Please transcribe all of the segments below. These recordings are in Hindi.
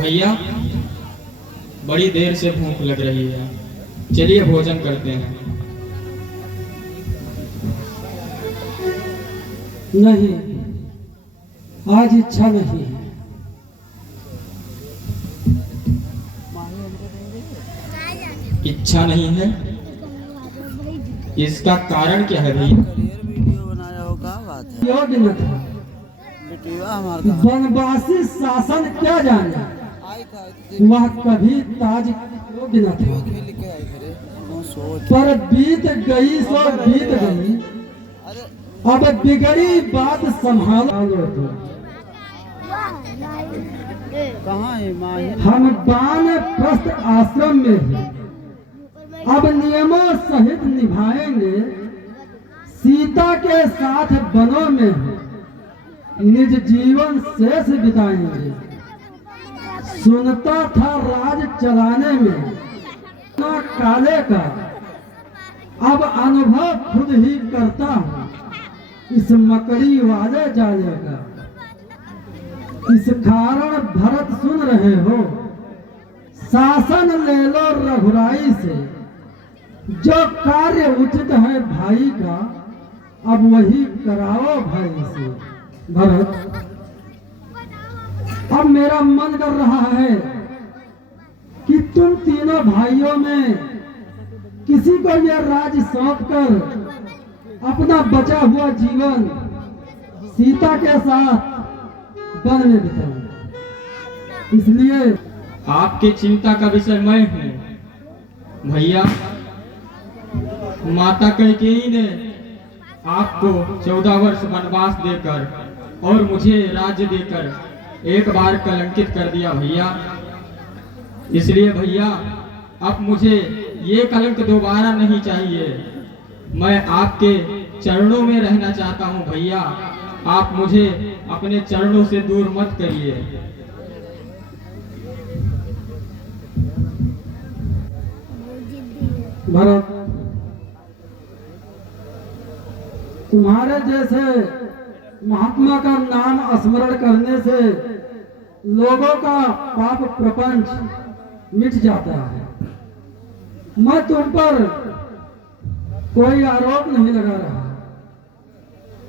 भैया बड़ी देर से भूख लग रही है, चलिए भोजन करते हैं। नहीं, आज इच्छा नहीं है। इच्छा नहीं है, इसका कारण क्या है भैया? वीडियो बनाया हो, क्या बात है? योग्य न था, वनवासी शासन क्या जाने, वह कभी ताज योग्य न था। पर बीत गई सो बीत गई, अब बिगड़ी बात संभालो तो। कहाँ है माही? हम वानप्रस्थ आश्रम में हैं, अब नियमों सहित निभाएंगे। सीता के साथ वनों में हैं, निज जीवन शेष बिताएंगे। सुनता था राज चलाने में ना काले का, अब अनुभव खुद ही करता हूँ इस मकड़ी वाले जाले का। इस कारण भरत सुन रहे हो, शासन ले लो रघुराई से। जो कार्य उचित है भाई का, अब वही कराओ भाई से। भरत, अब मेरा मन कर रहा है कि तुम तीनों भाइयों में किसी को यह राज सौंप कर अपना बचा हुआ जीवन सीता के साथ वन में बिताओ। इसलिए आपकी चिंता का विषय मैं हूँ भैया। माता कैकेयी ने आपको 14 वर्ष वनवास देकर और मुझे राज्य देकर एक बार कलंकित कर दिया भैया। इसलिए भैया अब मुझे ये कलंक दोबारा नहीं चाहिए। मैं आपके चरणों में रहना चाहता हूँ भैया। आप मुझे अपने चरणों से दूर मत करिए। भरत, तुम्हारे जैसे महात्मा का नाम स्मरण करने से लोगों का पाप प्रपंच मिट जाता है। मैं तुम पर कोई आरोप नहीं लगा रहा।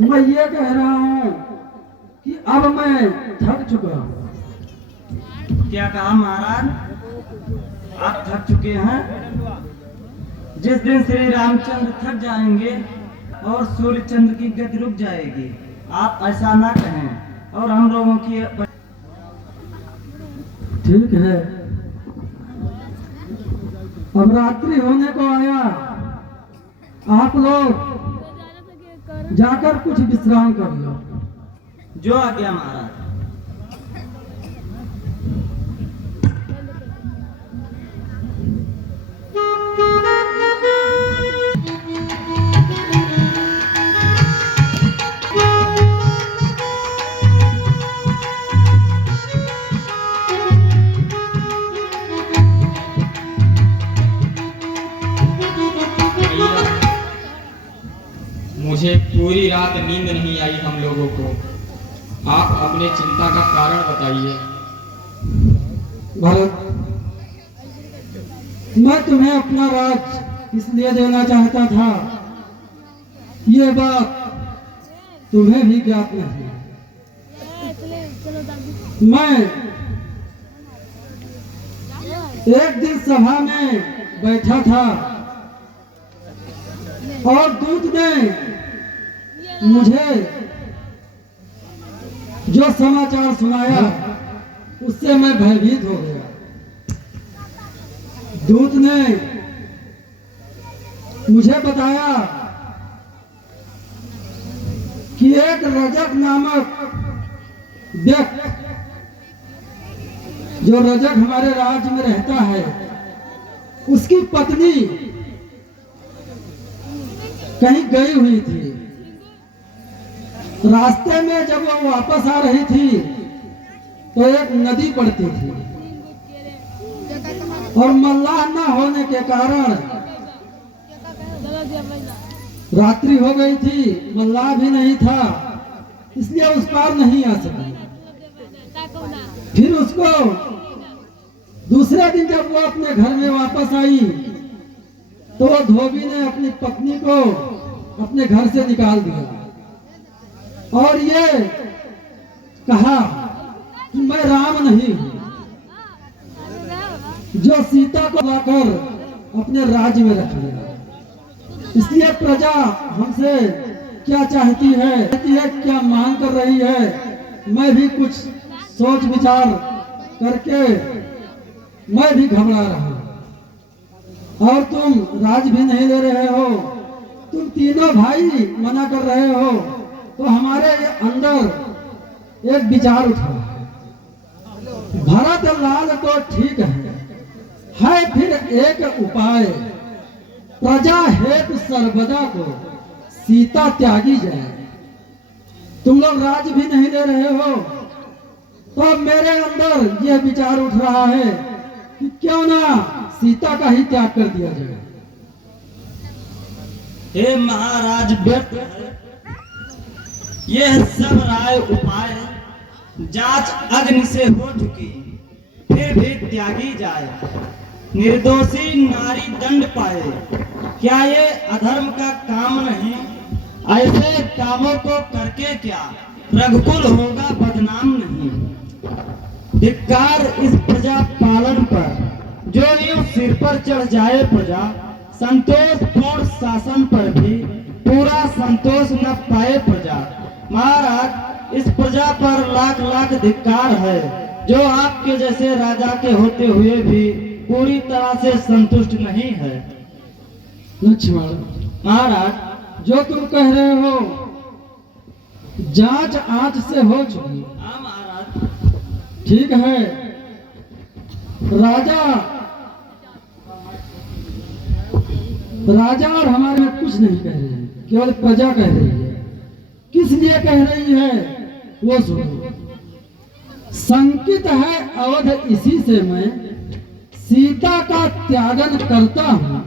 मैं ये कह रहा हूँ कि अब मैं थक चुका हूँ। क्या कहा महाराज? आप थक चुके हैं? जिस दिन श्री रामचंद्र थक जाएंगे और सूर्य चंद्र की गति रुक जाएगी, आप ऐसा ना कहें और हम लोगों की। ठीक है, अब रात्रि होने को आया, आप लोग जाकर कुछ विश्राम कर लो। जो आज्ञा महाराज। मुझे पूरी रात नींद नहीं आई हम लोगों को। आप अपने चिंता का कारण बताइए। भरत, मैं तुम्हें अपना राज इसलिए देना चाहता था, ये बात तुम्हें भी ज्ञात नहीं। मैं एक दिन सभा में बैठा था और दूत ने मुझे जो समाचार सुनाया उससे मैं भयभीत हो गया। दूत ने मुझे बताया कि एक रजक नामक व्यक्ति, जो रजक हमारे राज्य में रहता है, उसकी पत्नी कहीं गई हुई थी। रास्ते में जब वो वापस आ रही थी तो एक नदी पड़ती थी और मल्लाह न होने के कारण रात्रि हो गई थी, मल्लाह भी नहीं था, इसलिए उस पार नहीं आ सकी। फिर उसको दूसरे दिन जब वो अपने घर में वापस आई तो धोबी ने अपनी पत्नी को अपने घर से निकाल दिया और ये कहा कि मैं राम नहीं हूं जो सीता को लाकर अपने राज्य में रख लिया। इसलिए प्रजा हमसे क्या चाहती है, क्या मांग कर रही है, मैं भी कुछ सोच विचार करके मैं भी घबरा रहा हूं। और तुम राज भी नहीं ले रहे हो, तुम तीनों भाई मना कर रहे हो, तो हमारे अंदर एक विचार उठा है। भरत लाल तो ठीक है फिर एक उपाय, प्रजा हेतु सर्वदा को सीता त्यागी जाए। तुम लोग राज भी नहीं ले रहे हो, तो अब मेरे अंदर यह विचार उठ रहा है कि क्यों ना सीता का ही त्याग कर दिया जाए। हे महाराज व्यर्थ है यह सब राय उपाय, जांच अग्नि से हो चुकी फिर भी त्यागी जाए। निर्दोषी नारी दंड पाए, क्या ये अधर्म का काम नहीं? ऐसे कामों को करके क्या रघुकुल होगा बदनाम नहीं? धिक्कार इस प्रजा पालन पर जो यूं सिर पर चढ़ जाए प्रजा, संतोष पूर्ण शासन पर भी पूरा संतोष न पाए प्रजा। महाराज इस प्रजा पर लाख लाख धिक्कार है जो आपके जैसे राजा के होते हुए भी पूरी तरह से संतुष्ट नहीं है। लक्ष्मण महाराज जो तुम कह रहे हो जांच आंच से हो चुकी। हाँ महाराज ठीक है, राजा और हमारे में कुछ नहीं कह रहे हैं, केवल प्रजा कह रही है। किस लिए कह रही है वो सुनो। संकित है अवध इसी से मैं सीता का त्यागन करता हूं।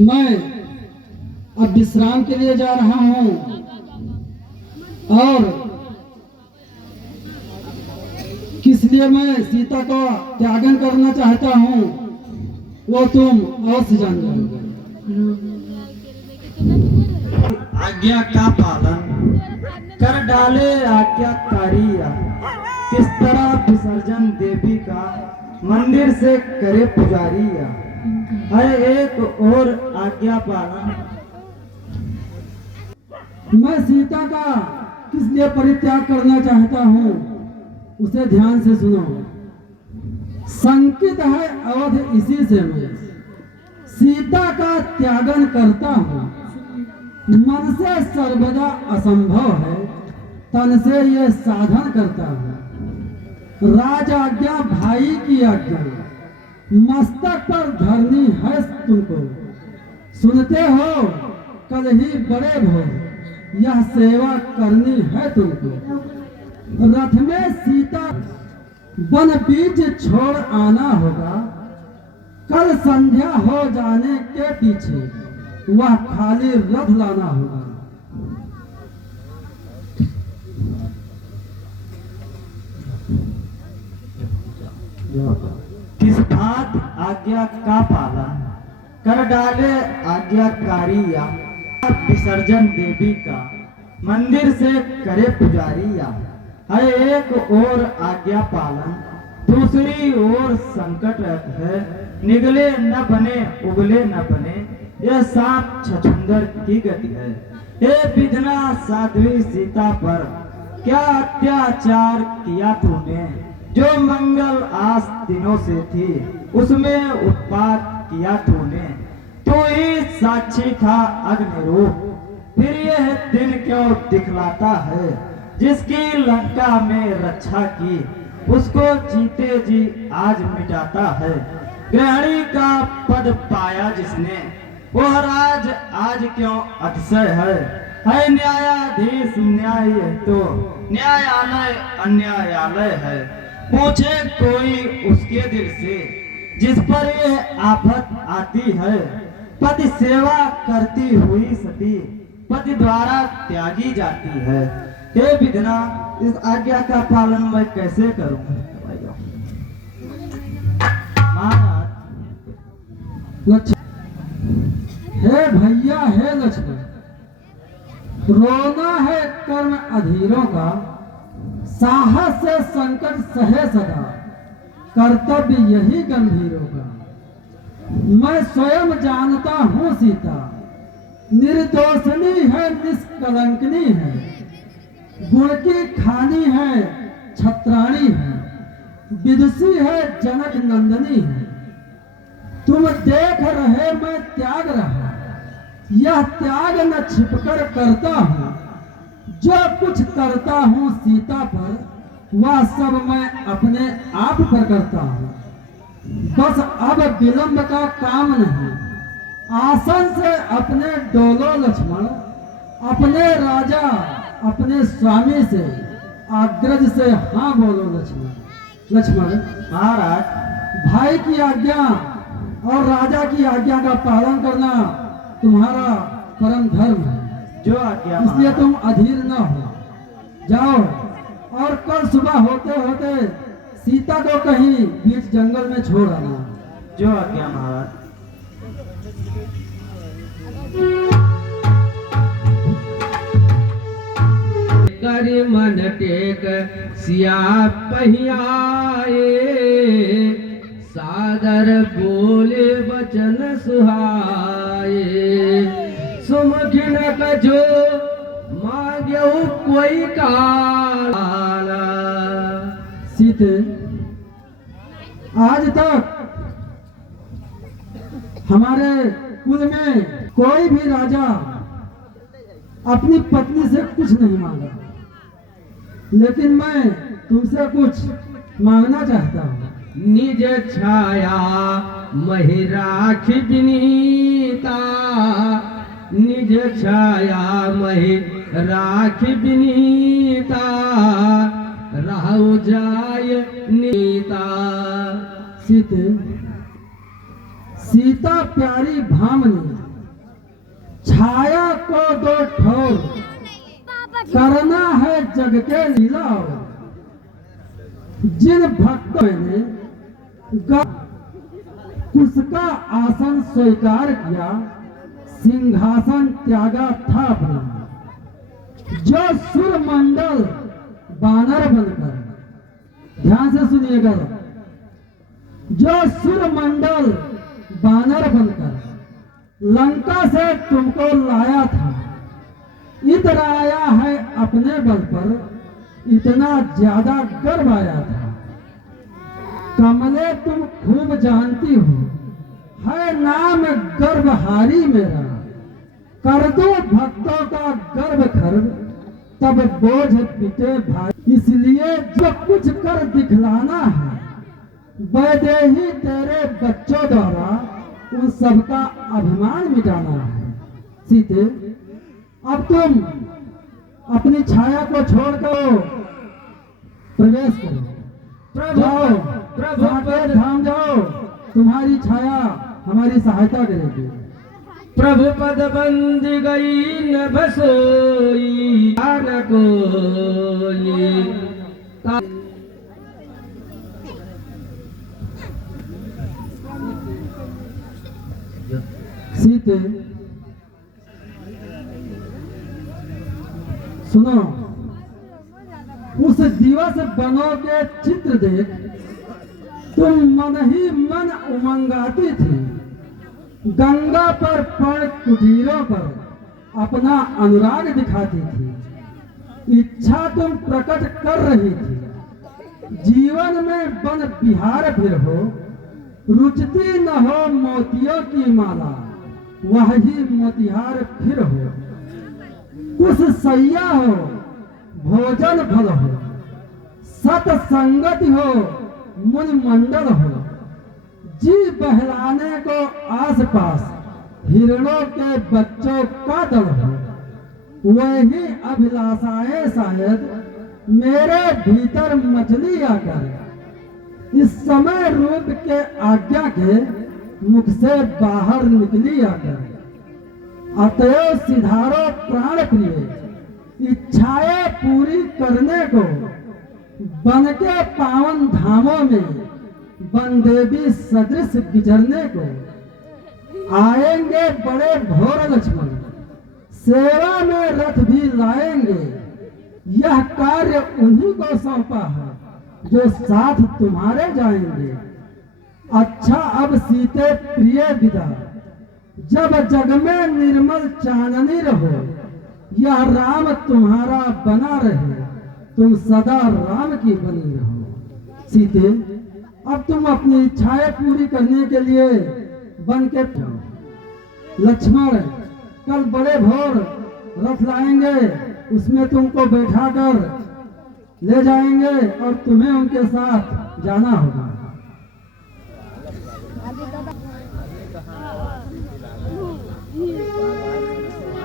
मैं अब विश्राम के लिए जा रहा हूं और किस लिए मैं सीता का त्यागन करना चाहता हूं वो तुम अवश्य जान जाओगे। आज्ञा का पालन कर डाले आज्ञाकारिया, किस तरह विसर्जन देवी का मंदिर से करे पुजारिया। है एक और आज्ञा पालन। मैं सीता का किस लिए परित्याग करना चाहता हूं उसे ध्यान से सुनो। संकित है अवध इसी से मैं सीता का त्यागन करता हूं। मन से सर्वदा असंभव है, तन से यह साधन करता हूं। राज आज्ञा भाई की आज्ञा मस्तक पर धरनी है तुमको। सुनते हो कल ही बड़े भोर यह सेवा करनी है तुमको। रथ में सीता वन बीच छोड़ आना होगा। कल संध्या हो जाने के पीछे वह खाली रथ लाना होगा। किस बात आज्ञा का पालन कर डाले आज्ञाकारिया, विसर्जन देवी का मंदिर से करे पुजारिया। है एक और आज्ञा पालन, दूसरी ओर संकट है। निगले न बने उगले न बने, यह सांप छछुंदर की गति है। हे विधना साध्वी सीता पर क्या अत्याचार किया तूने। जो मंगल आस दिनों से थी उसमें उत्पात किया तूने। तू ही साक्षी था अग्निरूप, फिर यह दिन क्यों दिखलाता है। जिसकी लंका में रक्षा की उसको जीते जी आज मिटाता है। गृहिणी का पद पाया जिसने वह राज आज क्यों अतिशय है। न्यायाधीश न्याय तो न्यायालय अन्यायालय है। पूछे कोई उसके दिल से जिस पर यह आफत आती है। पति सेवा करती हुई सती पति द्वारा त्यागी जाती है। हे विधना, इस आज्ञा का पालन मैं कैसे करूं? महाराज, हे भैया, हे लक्ष्मण, रोना है कर्म अधीरों का, साहस से संकट सहे सदा, कर्तव्य यही गंभीरों का। मैं स्वयं जानता हूँ सीता निर्दोषनी है, निष्कलंकनी है, गुण की खानी है, छत्राणी है, विदुषी है, जनक नंदनी है। तुम देख रहे मैं त्याग रहा, यह त्याग न छिपकर करता हूँ, जो कुछ करता हूँ सीता पर वह सब मैं अपने आप पर करता हूँ। बस अब विलंब का काम नहीं, आसन से अपने डोलो लक्ष्मण, अपने राजा अपने स्वामी से अग्रज से हाँ बोलो लक्ष्मण। लक्ष्मण, महाराज, भाई की आज्ञा और राजा की आज्ञा का पालन करना तुम्हारा परम धर्म है, जो आज्ञा इसलिए तुम अधीर न हो। जाओ और कल सुबह होते होते सीता को कहीं बीच जंगल में छोड़ आना। जो आज्ञा महाराज। कर मन टेक सिया पहियाए, सादर बोले वचन सुहाए, सुमुखिन कछो मांग्यो कोई काला। सीते, आज तक हमारे कुल में कोई भी राजा अपनी पत्नी से कुछ नहीं मांगा, लेकिन मैं तुमसे कुछ मांगना चाहता हूँ। निज छाया महि राखी विनीता, निज छाया महि राखी विनीता, रहु जाय नीता। सीते, सीता प्यारी भामनी, छाया को दो ठोर, करना है जग के लीला। जिन भक्तों ने उसका आसन स्वीकार किया, सिंहासन त्यागा था अपना, जो सुर मंडल बानर बनकर, ध्यान से सुनिएगा, जो सुर मंडल बानर बनकर लंका से तुमको लाया था, इधर आया है अपने बल पर, इतना ज्यादा गर्व आया था। कमले तुम खूब जानती हो, है नाम गर्भहारी मेरा, कर दो भक्तों का गर्भ खर्व, तब बोझ पिटे भाई। इसलिए जो कुछ कर दिखलाना है, वैदेही तेरे बच्चों द्वारा उन सबका अभिमान मिटाना है। सीते, अब तुम अपनी छाया को छोड़कर प्रवेश करो। जाओ, साकेत धाम जाओ, तुम्हारी छाया हमारी सहायता करेगी। प्रभु पद बंद गई न बसोई, न कोई। सीते, सुनो, उस दिवस बनों के चित्र देख तुम मन ही मन उमंगाती थी, गंगा पर पड़ कुटीरों पर अपना अनुराग दिखाती थी, इच्छा तुम प्रकट कर रही थी। जीवन में बन बिहार फिर हो, रुचती न हो मोतियों की माला, वही मोतिहार फिर हो। कुछ सैया हो, भोजन फल हो, सतसंगति हो, मुनि मंडल हो, जी बहलाने को आसपास हिरणों के बच्चों का दल हो, वही अभिलाषाएं शायद मेरे भीतर मछली आकर इस समय रूप के आज्ञा के मुख से बाहर निकली आकर। अतएव सिधारो प्राण प्रिय, इच्छाएं पूरी करने को बन के पावन धामों में वन देवी सदृश विचरने को आएंगे बड़े भोर लक्ष्मण, सेवा में रथ भी लाएंगे। यह कार्य उन्हीं को सौंपा है जो साथ तुम्हारे जाएंगे। अच्छा अब सीते प्रिय विदा, जब जग में निर्मल चांदनी रहो, यह राम तुम्हारा बना रहे, तुम सदा राम की बनी रहो। सीते अब तुम अपनी इच्छाएं पूरी करने के लिए बन के जाओ। लक्ष्मण कल बड़े भोर रथ लाएंगे, उसमें तुमको बैठा कर ले जाएंगे और तुम्हें उनके साथ जाना होगा।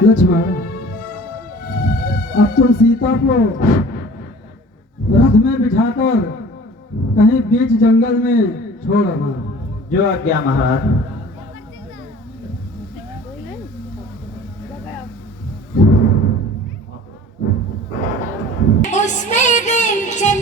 लक्ष्मण अब तुम सीता को रथ में बिठाकर कहीं बीच जंगल में छोड़ आना। जो आज्ञा महाराज।